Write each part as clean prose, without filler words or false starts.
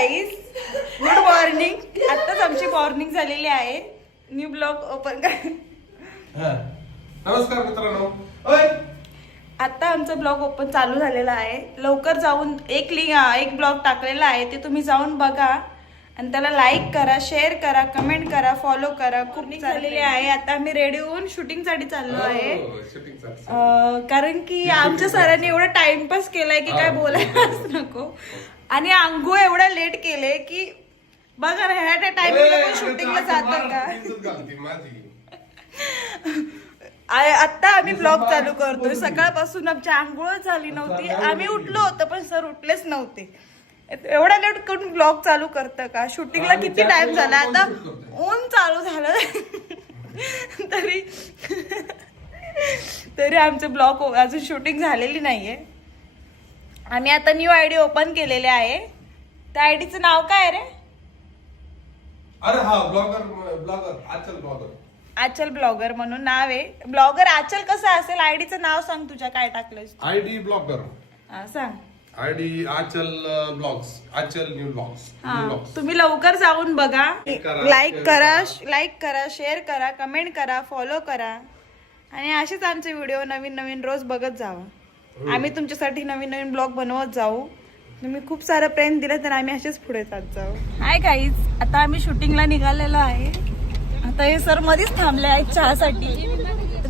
Guys, good morning. आताच आमची morning झालेली आहे. न्यू ब्लॉग ओपन कर. नमस्कार मित्रांनो. आता आमचा ब्लॉग ओपन चालू झालेला आहे. लवकर जाऊन एक ब्लॉग टाकलेला आहे, ते तुम्ही जाऊन बघा आणि त्याला लाईक करा, शेअर करा, कमेंट करा, फॉलो करा. खूप झालेली आहे. आता आम्ही रेडी होऊन शूटिंग साठी चाललो आहे. कारण की आमच्या सरांनी एवढा टाइमपास केलाय की काय बोलायलाच नको. आणि आंघोळ एवढा लेट केले की बघा ना, ह्या टाइमिंगला पण शूटिंगला जातं का. आता आम्ही ब्लॉग चालू करतोय. सकाळपासून आमची आंघोळ झाली नव्हती. आम्ही उठलो होतो पण सर उठलेच नव्हते. एवढा लेट करून ब्लॉग चालू करतं का. शूटिंगला किती टाइम झाला. आता ऊन चालू झालं तरी आमचं ब्लॉग अजून शूटिंग झालेली नाहीये. आम्ही आता न्यू आयडी ओपन केलेले आहे. त्या आयडीचं नाव काय रे. अरे हा ब्लॉगर आचल ब्लॉगर म्हणून नाव आहे. ब्लॉगर आचल कसं असेल. आयडीचं नाव सांग तुझ्या, काय टाकलंस. आयडी ब्लॉगर सांग. आयडी आचल ब्लॉग्स, आचल न्यू ब्लॉग्स. तुम्ही लवकर जाऊन बघा. लाईक करा, शेअर करा, कमेंट करा, फॉलो करा आणि असेच आमचे व्हिडिओ नवीन नवीन रोज बघत जावा. आम्ही तुमच्यासाठी नवीन नवीन ब्लॉग बनवत जाऊ. तुम्ही खूप सारं प्रेम दिलं तर आम्ही असेच पुढे जात जाऊ. हाय गाईज, आता आम्ही शूटिंगला निघालेलो आहे. आता हे सर मध्येच थांबले आहेत चहासाठी.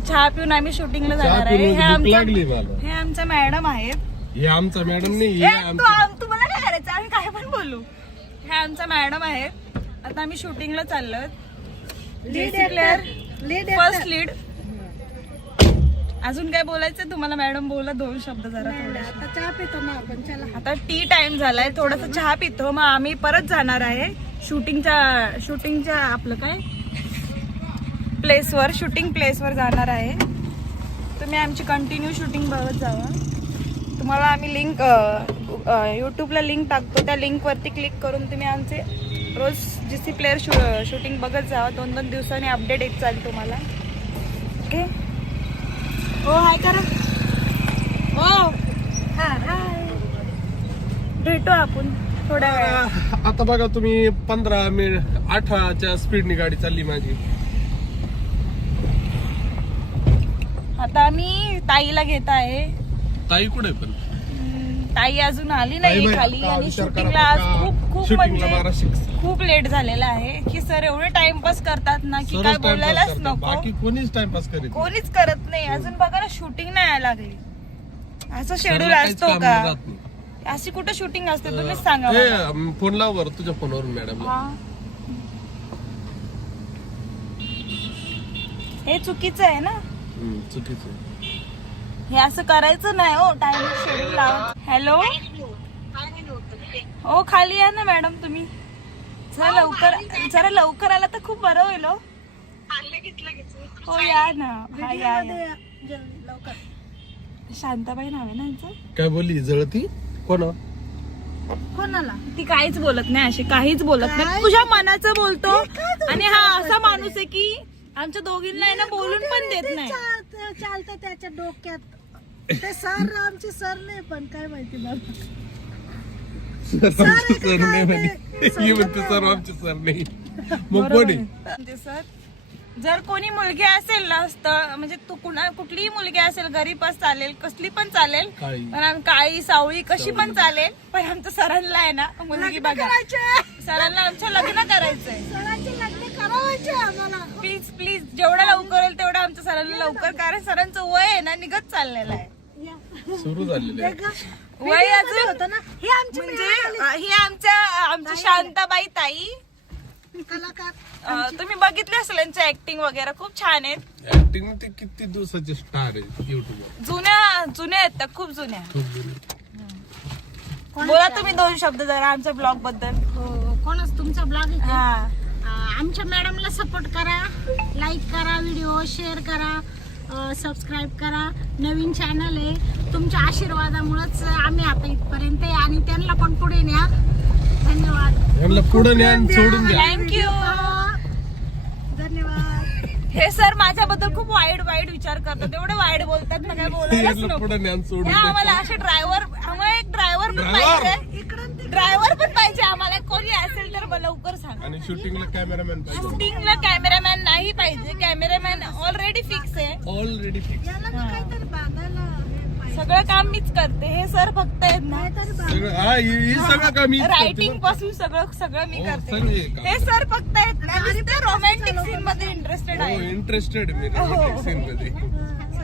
चहा पिऊन आम्ही शूटिंगला जाणार आहे. हे आमच्या मॅडम आहेत. हे आमचा मॅडम नाही, तुम्हाला काय करायचं, आम्ही काय पण बोलू. हे आमच्या मॅडम आहेत. आता आम्ही शूटिंगला चाललो. First lead. अजून काय बोलायचं तुम्हाला मॅडम. बोला दोन शब्द जरा. आता चहा पितो ना आपण. चला, आता टी टाइम झालाय. थोडासा चहा पितो, मग आम्ही परत जाणार आहे शूटिंगच्या आपलं काय प्लेसवर, शूटिंग प्लेसवर जाणार आहे. तुम्ही आमची कंटिन्यू शूटिंग बघत जावा. तुम्हाला आम्ही लिंक यूट्यूबला लिंक टाकतो. त्या लिंक वरती क्लिक करून तुम्ही आमचे रोज जीसी प्लेअर शूटिंग बघत जावा. 2-2 दिवसांनी अपडेट येत चालेल तुम्हाला. ओके. हो हाय करा. हो हाय. भेटू आपण थोड्या वेळात. आता बघा तुम्ही 15 मिनिट 18च्या स्पीडनी गाडी चालली माझी. आता आम्ही ताईला घेत आहे. ताई कुठे पण ताई अजून आली नाही खाली. आणि शूटिंगला आज खूप म्हणजे खूप लेट झालेला आहे. की सर एवढे टाइमपास करतात ना की काय बोलायलाच नको. बाकी कोणीच टाइमपास करीत कोणीच करत नाही. अजून बघा ना, शूटिंग नाही यायला लागली. असं शेड्यूल असतो का. अशी कुठे शूटिंग असते तुम्हीच सांगा. फोन लाव बरं तुझ्या फोनवरून मॅडम. हे चुकीचं आहे ना. चुकीचं. हे असं करायचं नाही हो. टाइम शेड्यूल लावा. हॅलो. हो खाली या ना मॅडम तुम्ही. जरा लवकर आला तर खूप बरं होईल. हो या ना. हा या. लवकर. शांताबाई नाव आहे ना यांचं. काय बोलली जळती कोणाला. ती काहीच बोलत नाही. अशी काहीच बोलत नाही. तुझ्या मनाचं बोलतो. आणि हा असा माणूस आहे की आमच्या दोघींना आहे ना बोलून पण देत नाही. चालतं त्याच्या डोक्यात. ते सर आमचे सर नाही, पण काय माहिती बाबा. सर नाही मग कोणी. सर जर कोणी मुलगी असेल ना, म्हणजे तू कुठलीही मुलगी असेल, गरीब चालेल, कसली पण चालेल, पण काळी सावळी कशी पण चालेल, पण आमच्या सरांना आहे ना मुलगी बघा. सरांना आमच्या लग्न करायचंय. प्लीज प्लीज जेवढं लवकर होईल तेवढं आमच्या सरांना लवकर. कारण सरांचं वय आहे ना निघत चाललेलं आहे. सुरू झालेलं आहे वय अजून होतं ना. म्हणजे ही आमच्या शांताबाई ताई कलाकार. तुम्ही बघितले असेल यांची ऍक्टिंग वगैरे खूप छान आहेत. ऍक्टिंग ते किती दिवसाचे स्टार आहे युट्यूबवर. जुन्या आहेत त्या, खूप जुन्या. बोला तुम्ही 2 शब्द जरा आमच्या ब्लॉग बद्दल. कोणच तुमचा ब्लॉग. हा, आमच्या मॅडमला सपोर्ट करा, लाईक करा, व्हिडिओ शेअर करा, सबस्क्राईब करा. नवीन चॅनल आहे. तुमच्या आशीर्वादामुळेच आम्ही आता इथपर्यंत आहे. आणि त्यांना पण पुढे न्या. धन्यवाद. त्यांना पुढे न्या आणि सोडून द्या. थँक्यू. धन्यवाद. हे सर माझ्याबद्दल खूप वाईट विचार करतात. एवढे वाईट बोलतात ना, काय बोलायलाच नको. पुढे न्या आणि सोडून आम्हाला असे ड्रायव्हर, आम्हाला एक ड्रायव्हर पण पाहिजे. ड्रायव्हर पण पाहिजे आम्हाला. शूटिंगला कॅमेरामॅन पाहिजे. शूटिंगला कॅमेरामॅन नाही पाहिजे, कॅमेरामॅन ऑलरेडी फिक्स आहे. Already fix. याला तर काहीतरी बागायला हे पाहिजे. सगळं काम मीच करते. हे सर फक्त आहेत ना, काहीतरी सगळं हा हे सगळं कमी रायटिंग पासून सगळं मी हो, करते. सगळे काम. हे सर फक्त आहेत ना, रोमॅन्टिक सीन मध्ये इंटरेस्टेड आहे. इंटरेस्टेड मी रोमॅन्टिक सीन मध्ये.